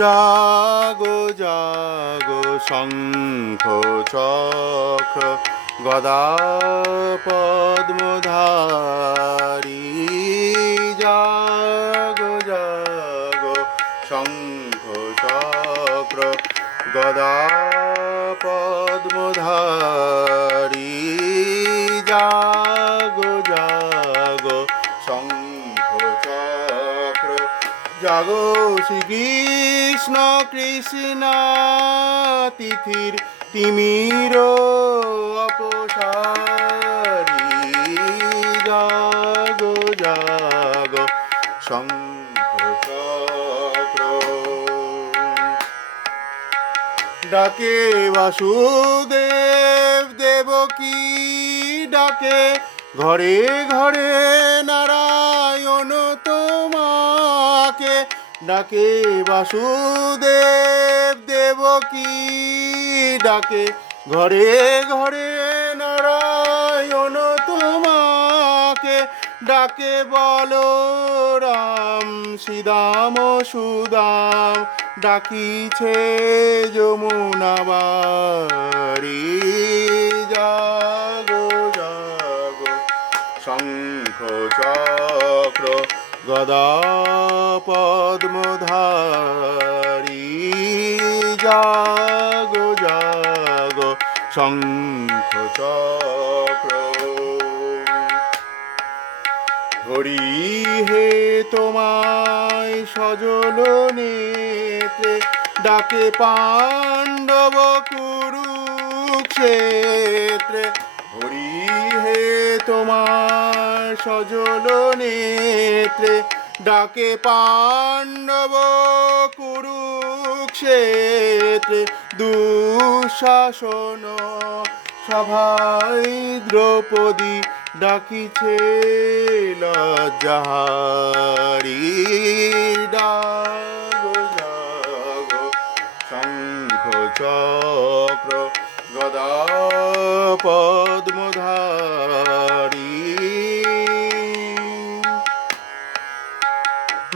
জাগো জাগো শঙ্খ চক্র গদা পদ্মধারী জাগো জাগো শঙ্খ চক্র গদা পদ্মধারী জাগো জাগো শ্রীকৃষ্ণ কৃষ্ণ তিথির তিমির জাগো জাগো ডাকে বাসুদেব দেবকী ডাকে? ঘরে ঘরে নারায়ণ ডাকে বাসুদেব দেবকী ডাকে? ঘরে ঘরে নারায়ণ তোমাকে ডাকে বলো রাম শ্রীদাম সুদাম। ডাকিছে যমুনাবারি জাগো জাগো, শঙ্খ, চক্র গদা পদ্মধারী জাগো জাগো শঙ্খ চক্র হরি হে তোমায় সজল নেত্রে ডাকে পাণ্ডব কুরুক্ষেত্রে সজল নেত্রে ডাকে পাণ্ডব কুরুক্ষেত্রে। দুঃশাসন সভাই দ্রৌপদী ডাকিছে লজ্জাহারি। ডাগো শঙ্খ চক্র গদা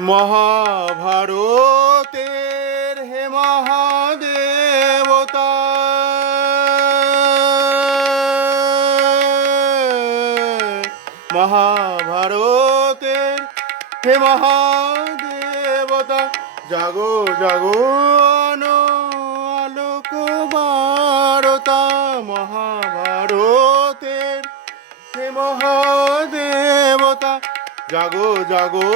মহাভারতের হে মহাদেবতা। মহাভারতের হে মহাদেবতা, জাগো জাগো আলোক, বারতা। মহাভারতের হে মহাদেবতা, জাগো জাগো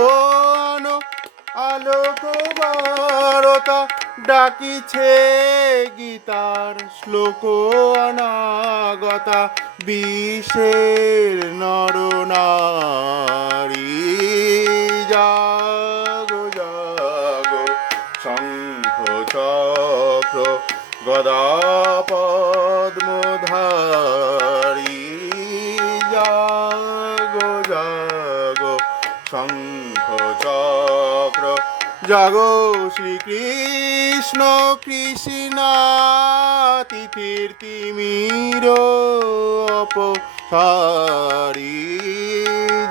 আলোক বারতা ডাকিছে গীতার শ্লোক অনাগতা বিশ্বের নরনারী। জাগো জাগো শঙ্খ চক্র গদা পদ্মধারী জাগো জাগো শঙ্খ চক্র জাগো শ্রীকৃষ্ণ কৃষ্ণ তিথির তিমির অপসারী।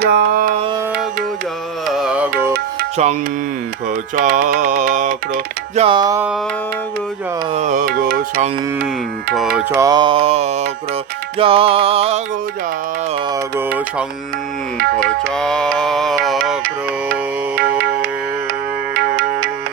জাগো জাগো শঙ্খ চক্র। জাগো জাগো শঙ্খ চক্র। জাগো জাগো শঙ্খ চক্র।